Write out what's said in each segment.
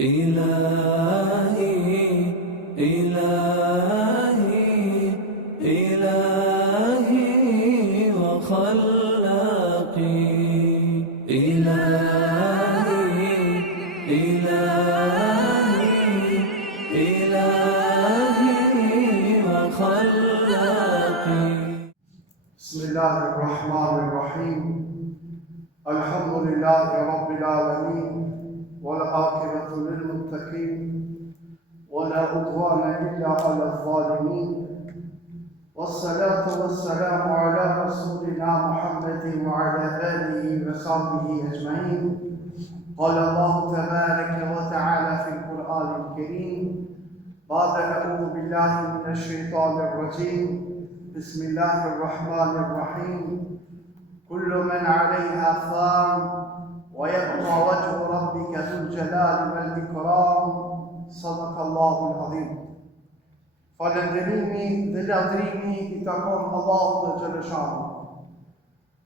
إلهي إلهي إلهي وخلاقي إلهي إلهي إلهي وخلاقي. بسم الله الرحمن الرحيم. الحمد لله رب العالمين والعاقبة للمتقين ولا عدوان إلا على الظالمين، والصلاة والسلام على رسولنا محمد وعلى آله وصحبه أجمعين. قال الله تبارك وتعالى في القرآن الكريم بعد أعوذ بالله من الشيطان الرجيم بسم الله الرحمن الرحيم. كل من عليها فان ويبقى وجه ربك ذو الجلال والإكرام. صدق الله العظيم. Falënderimi dhe lavdërimi I takon Allahut dhe Xhaleshanu.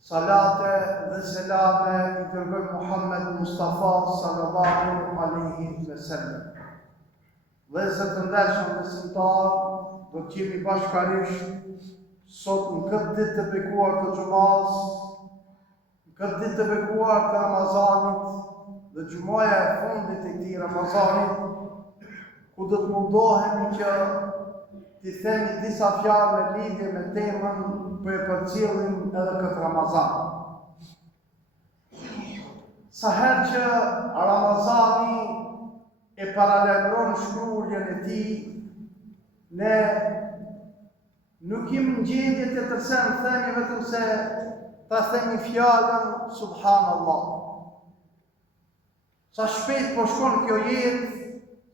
Salate dhe selame I dërgoj Muhammed Mustafa sallallahu alaihi wasallam. Vëllezër të ndershëm besimtar, do të jemi bashkërisht sot në këtë ditë të bekuar të Xumës, në këtë ditë të bekuar të Ramazanit dhe Xumaja e fundit të këtij Ramazanit, ku do të mundohemi që t'i themi disa fjalë në lidhje me temën për e përcjellim edhe këtë Ramazan. Sa herë që Ramazani e paralajmëron shkruajën e tij, ne nuk jemi në gjendje të tërse në themi vetëm se ta themi fjalën Subhanallah. Sa shpejt po shkon kjo jetë,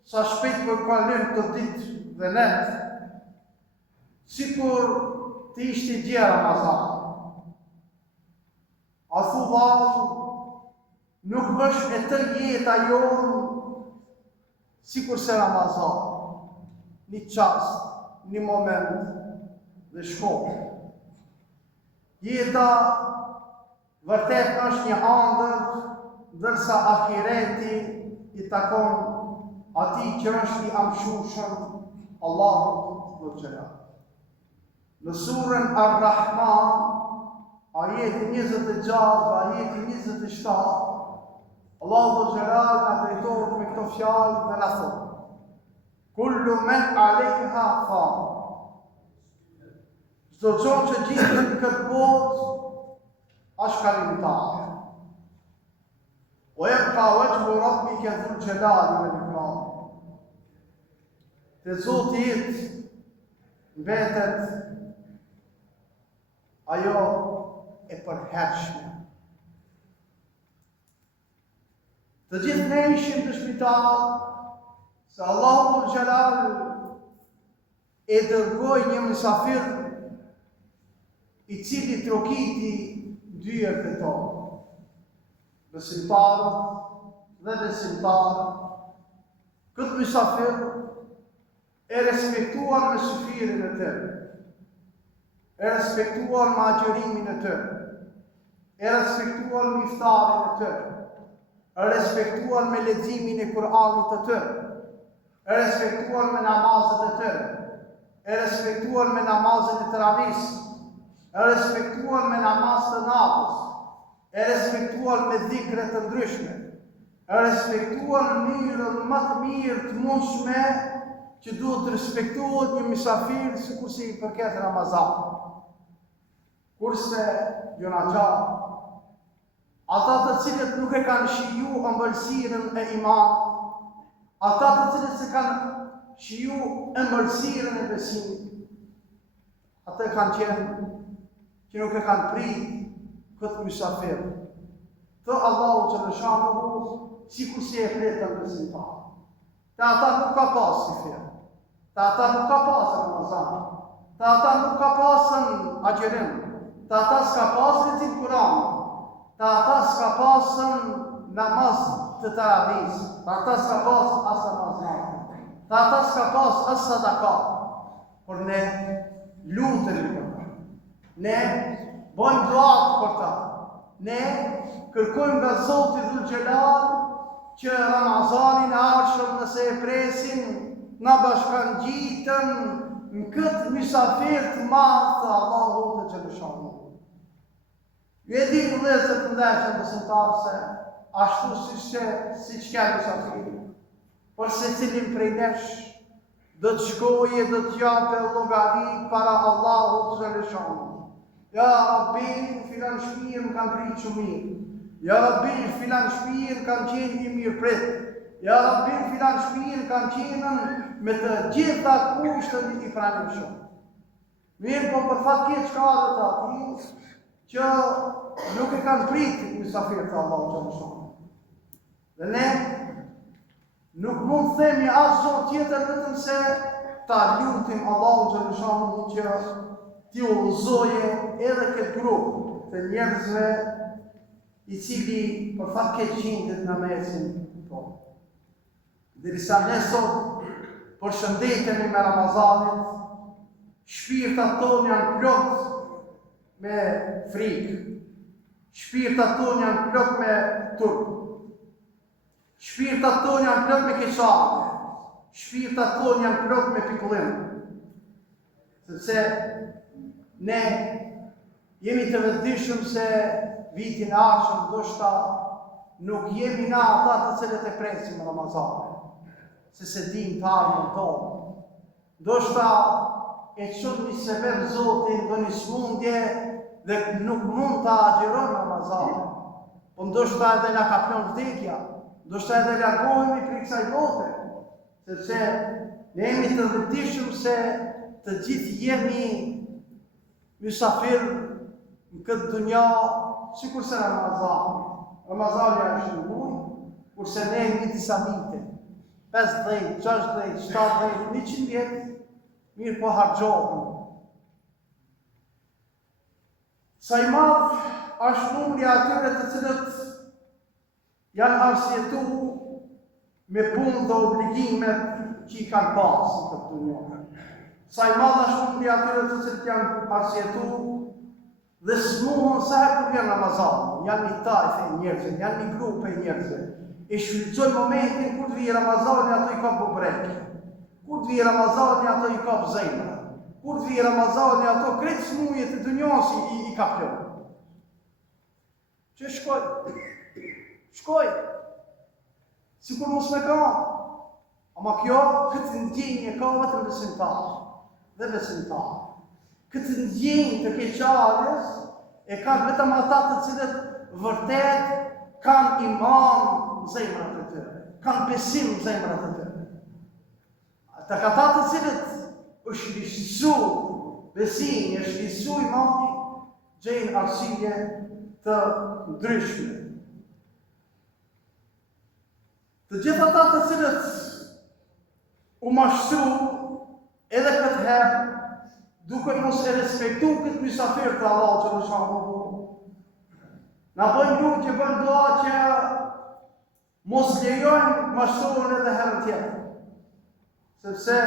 sa shpejt po kalojnë të ditë dhe net, sikur të ishte gjë Ramazan. A thu vallë, nuk është e tërë jeta jonë sikur se Ramazan, një çast, një moment dhe shkon. Jeta vërtet është një ëndër, ndërsa ahireti I takon atij që është I amshushëm Allahut dhe Xhelal. Në surën Ar-Rahman, ajeti 26 dhe ajeti 27, Allahu dhe Xhelal na drejtohet me këto fjalë dhe na thot: Kullu men alejha fan. Çdo gjë që gjendet në këtë botë është kalimtar. Wa yabqa wajhu rabbika dhul jalali wal ikram. Te Zotit mbetet ajo e përhershme. Të gjithë ne ishim dëshmitar se Allahu dhul jalal e dërgoi një mysafir I cili trokiti dyert e tokë. Besimtarët dhe besimtarët, këtë mysafir e respektuar me syfirin e tërë, e respektuar me agjërimin e tërë, e respektuar me iftarin e tërë, e respektuar me leximin e Kur'anit të tërë, e respektuar me namazet e tërë, e respektuar me namazet e taravis, e respektuar me namaz të natës, e respektuar me dhikre të ndryshme, e respektuar në mënyrën më të mirë të mundshme që duhet të respektohet një mysafir sikur si I përket Ramazan. Kurse jonaxha, ata të cilët nuk e kanë shiju ëmbëlsirën e imanit, ata të cilët se kanë shiju ëmbëlsirën e besimit, ata kanë qenë që nuk e kanë prit këtë mysafir të Allahu Xhaleshanu sikur si e fletën besimtar. Te ata nuk ka pas sifir, te ata nuk ka pas Ramazan, te ata nuk ka pasën agjerim, te ata s'ka pas lexim Kur'an, te ata s'ka pasën namaz të taravis, te ata s'ka pas as Ramazan, te ata s'ka pas as sadaka. Por ne lutemi për ta, ne bëjmë duat për ta, ne kërkojmë nga Zoti Dhul Xhelal që Ramazanin arshëm nëse e presin, na bashkan gjitën në këtë mysafir të madh të Allahut të Xheleshanu. Ju e di vëllezër të ndeshëm besimtarë se ashtu siç ka mysafir, por secilin prej nesh do të shkojë, do të japë llogari para Allahut të Xheleshanu. Ja Rabbi, filan shtëpi më kanë pritur shumë mirë. Ja Rabbi, filan shtëpi kanë qenë i mirë prit. Ja Rabbi, filan shtëpi kanë qenë me të gjitha kushtet i pranishëm. Mirë, po për fat keq ka edhe ati që nuk e kanë pritur mysafirët e Allahut xhaleshanu. Dhe ne nuk mund të themi as zot tjetër vetëm se ta lutim Allahun xhaleshanu që ti udhëzoje edhe këtë grup të njerëzve i cili për fat keq gjendet në mesin tonë. Derisa ne sot përshëndetemi me Ramazanin, shpirtat tonë janë plot me frikë, shpirtat tonë janë plot me turp, shpirtat tonë janë plot me keqardhje, shpirtat tonë janë plot me pikullim. Sepse ne jemi të vetëdijshëm se vitin e ardhshëm ndoshta nuk jemi na ata të cilët e presim Ramazanin, se dim të ardhmen tonë. Ndoshta e çon një sebeb Zoti do një smundje dhe nuk mund të agjeron Ramazanin. Po ndoshta edhe na ka plon vdekja, ndoshta edhe largohemi prej kësaj bote, sepse ne jemi të vetëdijshëm se të gjithë jemi mysafir në këtë dunja, sikur se Ramazani. Ramazani është në muj, kurse ne jemi disa vite, 50, 60, 70, 100 vjetë, mirë po hargjohën. Sa i madh është numri atyre të cilët janë arsjetu me punë dhe obligimet që i kanë pasë në këtë dunja. Sa i madh është numri atyre të cilët janë arsjetu dhe smuhën sa herë kur vjen Ramazani, janë një tajfe e njerëzve, janë një grupe e njerëzve. E shfrytëzojnë momentin kur të vijë Ramazani ato i ka bubrek, kur të vijë Ramazani ato i ka zemra, kur të vijë Ramazani ato krejt smuhjet e dunjos i ka plot. Që shkoj, sikur mos me ka, ama kjo këtë ndjenjë ka vetëm besimtar dhe besimtar. Këtë ndjenjë të keqardhjes e kanë vetëm ata të cilët vërtet kanë iman në zemrat e tyre, kanë besim në zemrat e tyre. Ata ata të cilët është lishtësu besimi, është lishtësu imani, gjejnë arsye të ndryshme. Të gjithë ata të cilët u mashtru edhe këtë herë, duke mos e respektu këtë mysafir të Allahut xhaleshanu, na bëjnë lutje, bëjnë dua që mos lejojnë mashtrohen edhe herën tjetër. Sepse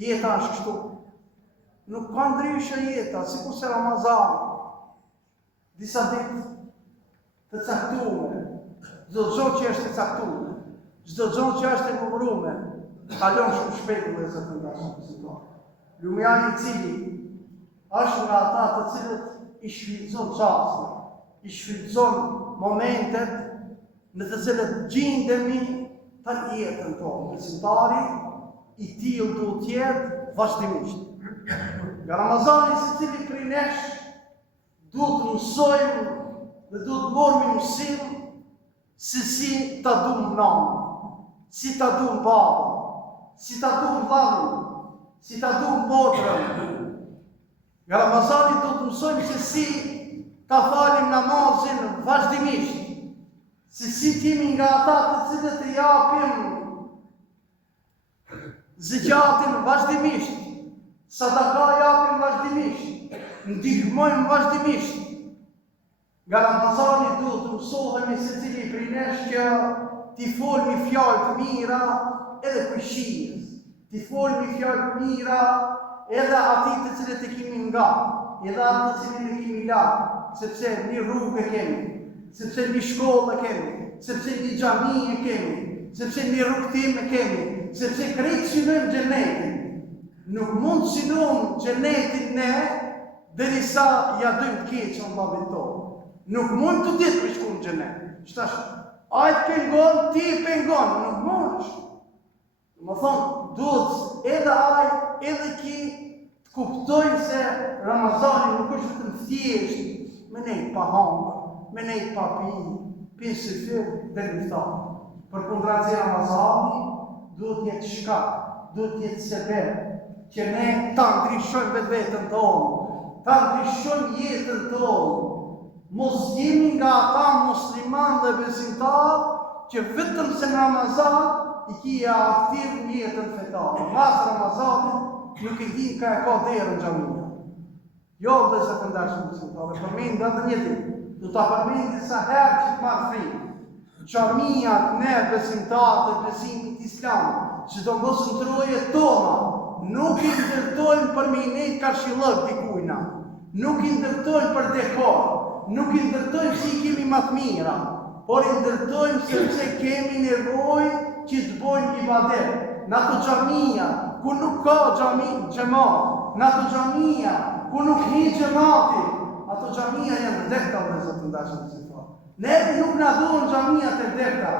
jeta është kështu. Nuk ka ndryshe jeta, sikur se Ramazani. Disa ditë të caktuara, çdo gjë që është e caktuar, çdo gjë që është e numëruar, kalon shumë shpejt dhe të ndashëm situatë. Lumjani i cili është nga ata të cilët i shfrytëzon çastin, i shfrytëzon momentet në të cilët gjendemi për jetën tonë. Besimtari i tillë duhet të jetë vazhdimisht. Nga Ramazani secili prej nesh duhet të mësojmë dhe duhet të morëm mësim se si ta duam nënën, si ta duam babën, si ta duam vllajën, si ta duam motrën. Nga Ramazani do të mësojmë se si ta falim namazin vazhdimisht, se si timi nga ata të cilët e japim zakatin vazhdimisht, sadaka japim vazhdimisht, ndihmojmë vazhdimisht. Nga Ramazani duhet të mësohemi secili prej nesh që t'i folmi fjalë të mira edhe kushijës, t'i folmi fjalë të mira edhe ati të cilët e kemi nga, edhe ati të cilët e kemi la, sepse një rrugë kemi, sepse një shkollë kemi, sepse një xhami e kemi, sepse një rrugtim e kemi, sepse krejt synojmë xhenetin. Nuk mund synojmë xhenetin ne derisa ja dojmë të keq Allahut tonë. Nuk mund të ditë me shku në xhenet. Çtash, ai pengon, ti pengon, nuk mundesh. Më thonë, duhet edhe ai, edhe ki të kuptojnë se Ramazani nuk është vetëm thjesht me nejt pa hangër, me nejt pa pi, pinë së fyrë dhe liftar. Për kundrazi Ramazani duhet jetë shkak, duhet jetë seber, që ne ta ndryshojmë vetë vetën tonë, ta ndryshojmë jetën tonë. Mos jemi nga ata musliman dhe besimtar që vetëm se në Ramazan i kia aktiv në jetën fetare. Mas Ramazanit nuk i din ka e ka derën xhamia. Jo dhe se të ndashëm besimtare, përmendë edhe një ditë. Do ta përmendë disa herë që të marrë frikë. Xhamia ne besimtarë të besimit islam, që do mos në trojet tona, nuk i ndërtojnë për me i nejtë karshilëk dikujna, nuk i ndërtojnë për dekor, nuk i ndërtojmë si kemi më të mira, por i ndërtojmë sepse kemi nevojë që të bojnë ibadet. Në ato xhamia ku nuk ka xhamat, në ato xhamia ku nuk hi xhamati, ato xhamia janë vdekta dhe zot ndashëm si thon. Neve nuk na duan xhamia të vdekta,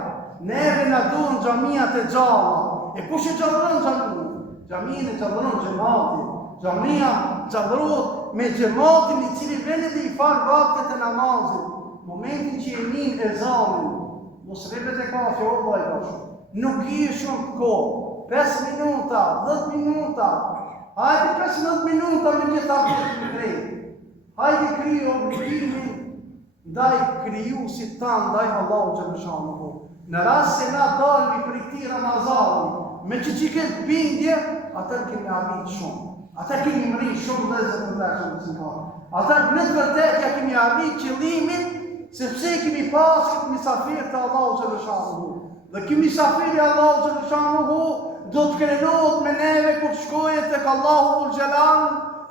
neve na duan xhamia të gjalla. E kush e gjallëron xhamin? Xhamin e gjallëron xhamati. Xhamia gjallërohet me xhamatin i cili vjen dhe i fal vaktet e namazit. Momentin që e nin ezanin, mos rrepet e kafe o vllai tash. Nuk i shumë kohë, 5 minuta, 10 minuta. Hajde 15 minuta me një tablet të drejtë. Hajde kriju obligimin ndaj krijuesit tan, ndaj Allahu xhaleshanuhu. Në rast se na dalmi për këtij Ramazani, me çiçiket bindje, atë kemi arrit shumë. Ata kemi mri shumë dhe zë të ndashëm të simtarë. Ata në të vërtet ja kemi arrit qëllimin, sepse kemi pas këtë misafir të Allahu xhaleshanuhu. Dhe kimi misafiri Allahu xhaleshanuhu do të krenohet me neve kur të shkoje tek Allahu dhul xhelal,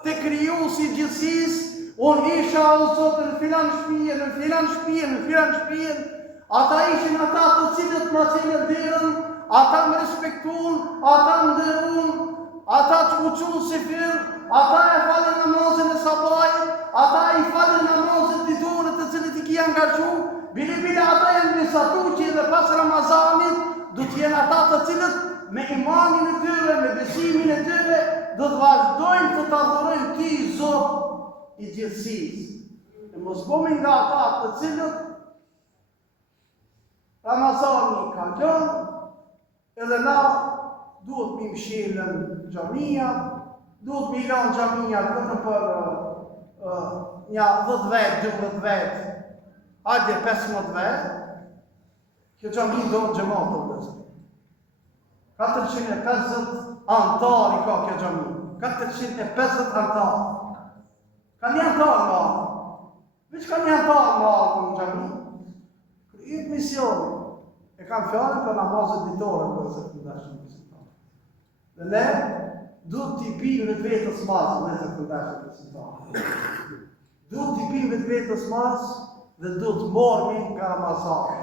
te krijuesi i gjithësisë. Unë isha o Zotë në filan shtëpie, në filan shtëpie, në filan shtëpie. Ata ishin ata të cilët më cilën derën, ata më respektuan, ata më nderun, ata të kuqun si firë, ata e falën namazin e sabajit, ata i falën namazin ditore të cilët i kia angazhu, bile ata janë mesatu që edhe pas Ramazanit, do t'jenë ata të cilët me imanin e tyre, me besimin e tyre, do të vazhdojnë të të adhurojnë ti Zotë i gjithësisë. E mos bëmi nga ata të cilët Ramazani ka lënë, edhe na duhet mi mshilën xhamia, duhet mi lanë xhamia vetëm për një 10 vetë, 12 vetë, hajde 15 vetë, kjo xhami do në xhamat të vëzë. 450 antar i ka kjo xhami, 450 antar. Ka një antar nga arë, veç ka një antar nga arë në xhami. Kryet misioni, e kam fjallën për namazet ditore në vëzër të ndashën në besimtar. Dhe ne, duhet t'i pim vetë vetës masë në vëzër të ndashën në besimtar. Duhet t'i pim vetë vetës masë dhe duhet mormi nga Ramazani.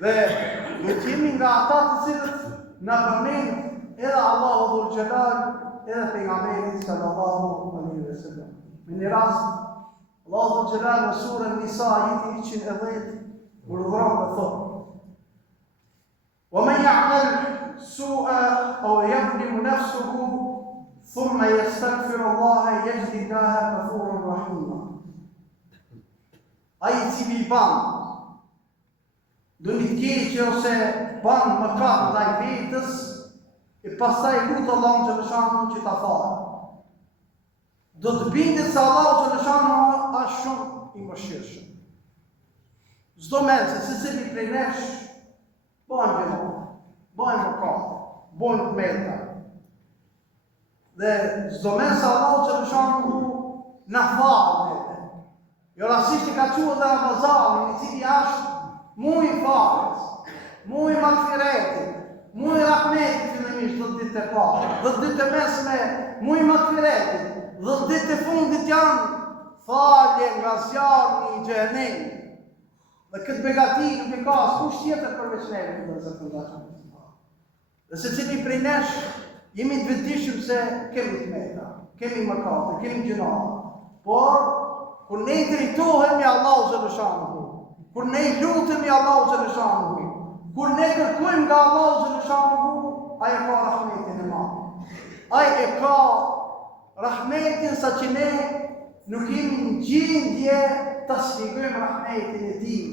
Dhe duhet jemi nga ata të cilët në përmend edhe Allahu dhul xhelal, edhe pejgamberi sallallahu alaihi wasallam. Në një rast, Allahu dhul xhelal në surën Nisa ajeti 110 urdhëron dhe thotë: وَمَنْ يَعْمَلْ سُوءًا أَوْ يَظْلِمُ نَفْسَهُ ثُمَّ يَسْتَغْفِرُ اللَّهَ يَجِدِ اللَّهَ غَفُورًا رَحِيمًا. Ai i cili do një keqe ose ban mëkat ndaj vetës, e pastaj lutë Allahun xhaleshanuhu që ta falë. Do të bindet se Allahu xhaleshanuhu është shumë i mëshirshëm. Çdo mend se secili prej nesh bën gjë, bën mëkat, bën mëta. Dhe çdo mend se Allahu xhaleshanuhu na falë. Jo rastisht ka thënë dhe Ramazani, i cili është muj i falës, muj i magfiretit, muj i rahmetit fillimisht 10 ditë e parë, 10 ditë e mesme, muj i magfiretit, 10 ditë e fundit janë falje nga zjarri i xhenemit. Dhe këtë begati nuk e ka askush tjetër përveç neve, vëllezër të ndershëm. Dhe secili prej nesh jemi të vetëdijshëm se kemi tmeta, kemi mëkate, kemi gjunave. Por kur ne drejtohemi Allahu xhaleshanuhu, kur ne lutemi Allahu xhaleshanuhu, kur ne kërkojmë nga Allahu xhaleshanuhu, ai ka rahmetin e madh. Ai e ka rahmetin sa që ne nuk jemi në gjendje ta shpjegojmë rahmetin e tij.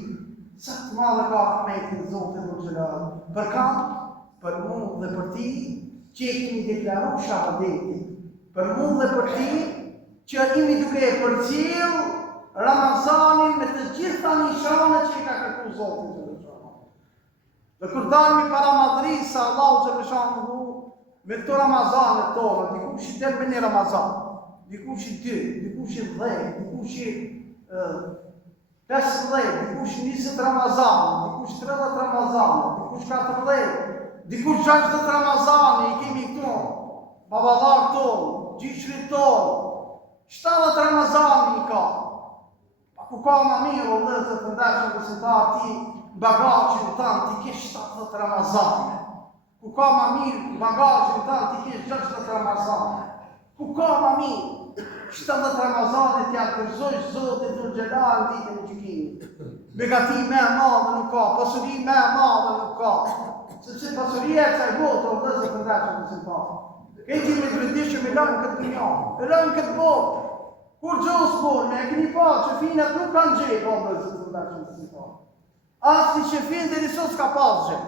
Sa të madh ka rahmetin Zotit Dhul Xhelal. Për kam, për mua dhe për ti, që e kemi deklaruar shahadetin. Për mua dhe për ti, që jemi duke e përcjell Ramazanin me të gjitha nishanet që i ka kërkuar Zoti xhaleshanuhu. Dhe kur dalmi para madhrisë së Allahu xhaleshanuhu me këto Ramazanet tona, dikush i del me një Ramazan, dikush i 2, dikush i 10, dikush i 15, dikush 20 Ramazan, dikush 30 Ramazan, dikush 40, dikush 60 Ramazan, i kemi këtu, baballar tonë, gjyshrit tonë, 70 Ramazan i ka. Ku ka më mirë o vëllezër të ndershëm besimtar ti bagazhin tënd ti ke 70 Ramazane. Ku ka më mirë bagazhin tënd ti ke 60 Ramazane. Ku ka më mirë 70 Ramazane ti akuzoj Zotin Dhul Xhelal ditën e gjykimit. Begati më e madhe nuk ka, pasuri më e madhe nuk ka. Sepse pasuria e kësaj bote o vëllezër të ndershëm besimtar. Këti me të vetëdijshëm e lënë këtë dunjë, e lënë këtë botë. Kur gjos forme, e keni pa që finat nuk kanë gjej, po vëllezër të ndershëm besimtar. Asnjë që fin deri sot s'ka pas gjë.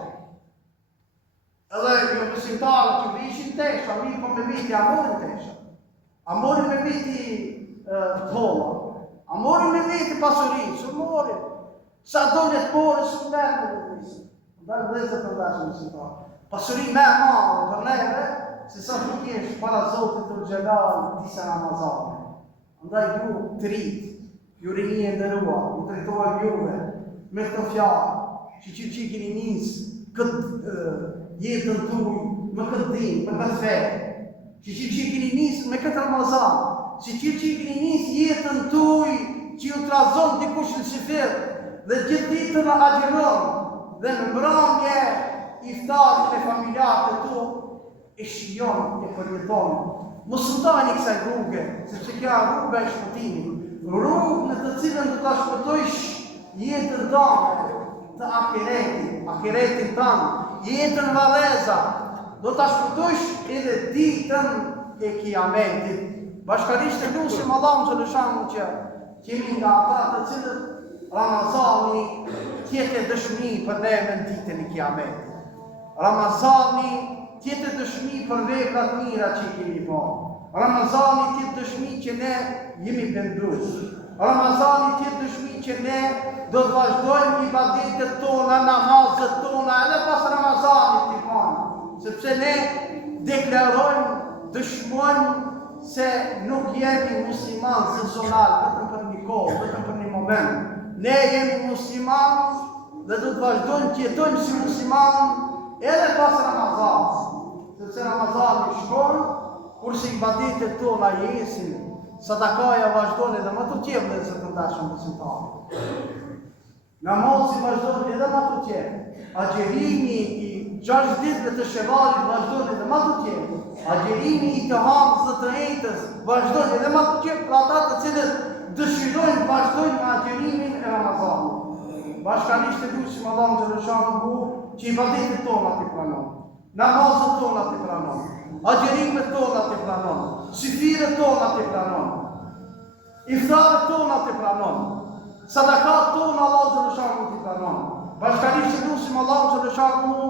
Edhe jo besimtarët që vishin tesha, mirë po me viti, a morin tesha. A morin me viti tholla. A morin me viti pasuri, s'u morin. Sa dole të morën, s'u merë me vëllezër. Ndaj vëllezër të ndershëm besimtar. Pasuri më e madhe për neve, se sa të kesh para Zotit Dhul Xhelal disa Ramazane. Andaj ju të rritë, ju rinjë e ndëruar, ju të rritojë juve, me këtë fjarë, që keni njësë këtë jetën tuj, me këtë din, me këtë fejë, që keni njësë me këtë Ramazan, që keni njësë jetën tuj, që ju të razon dikush në shifir, dhe gjithë ditën në agjeron, dhe në mbrëmje, iftarin e familjarët tu, e shijon e përjeton. Mos ndani kësaj rruge, sepse kjo rruga e shpëtimit, rrugë në të cilën do ta shpëtojsh jetën tënde të ahiretin tënd, jetën vallëza, do ta shpëtojsh edhe ditën e kiametit. Bashkërisht e lutim Allahun xhaleshanuhu që kemi nga ata të cilët Ramazani tjetë dëshmi për neve në ditën e kiametit. Ramazani tjetë dëshmi për veprat mira që i kemi bërë. Ramazani tjetë dëshmi që ne jemi pendues. Ramazani tjetë dëshmi që ne do të vazhdojmë ibadetet tona, namazet tona, edhe pas Ramazanit t'i bëjmë. Sepse ne deklarojmë, dëshmojmë se nuk jemi musliman sezonal, vetëm për një kohë, vetëm për një moment. Ne jemi musliman dhe do të vazhdojmë që jetojmë si musliman edhe pas Ramazanit. Sepse Ramazani shkon, kurse ibadetet tona jesin, sadakaja vazhdon edhe më të tjerë vëllezër të ndershëm besimtarë. Namazi vazhdon edhe më të tjerë. Agjerimi i 6 ditëve të Shevalit vazhdon edhe më të tjerë. Agjerimi i të Hamës dhe të Ejtës vazhdon edhe më të tjerë për ata të cilët dëshirojnë vazhdojnë me agjerimin e Ramazanit. Bashkërisht e lutim Allahun xhaleshanuhu që ibadetet tona t'i pranon. Namazet tona t'i pranon, agjerimet tona t'i pranon, sifiret tona t'i pranon, iftaret tona t'i pranon, sadakat tona Allahu xhaleshanuhu t'i pranon. Bashkërisht e lutim Allahun xhaleshanuhu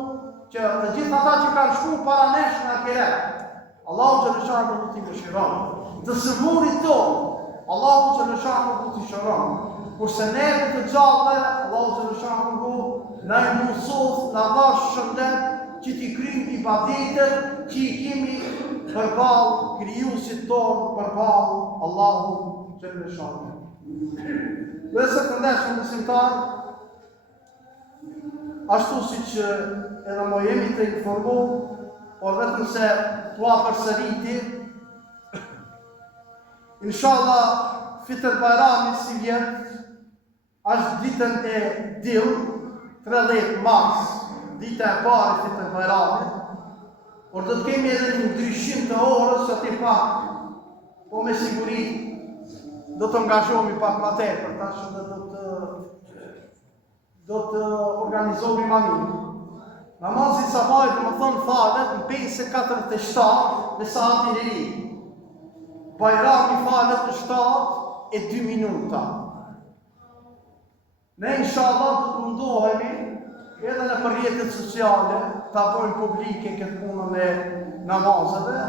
që të gjithë ata që kanë shkuar para nesh në ahiret, Allahu xhaleshanuhu t'i mëshiron. Të sëmurit tonë, Allahu xhaleshanuhu t'i shëron. Kurse ne të gjallë, Allahu xhaleshanuhu na i mëson, na dhash shëndet që t'i kryjmë ibadetet që i kemi përballë krijuesit tonë, përballë Allahu xhaleshanuhu. Vëllezër të ndershëm besimtar, ashtu siç edhe më jemi të informuar, por vetëm se tua përsëriti, inshallah fitër Bajramit si vjet, është ditën e dill, 30 mars, dita e parë e ditën e Bajramit, por do të kemi edhe një ndryshim të orës aty pak, po me siguri do të angazhohemi pak më tepër, tash dhe do të organizohemi më mirë. Namazi i sabahit do të thonë falet në 5:47 në saatin e ri. Bajrami falet në 7:02. Ne inshallah do të mundohemi edhe në rrjetet sociale ta bëjmë publike këtë punën e namazeve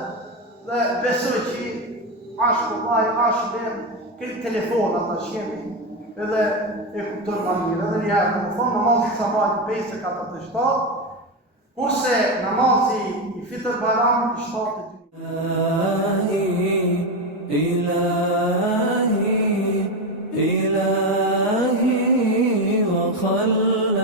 dhe besoj që këtë telefonat ta shemi edhe e kuptojmë më mirë. Edhe një herë, do të thonë namazi i sabahit 5:47, kurse namazi i Fitr Bajramit 7:02. إلهي وخلاقي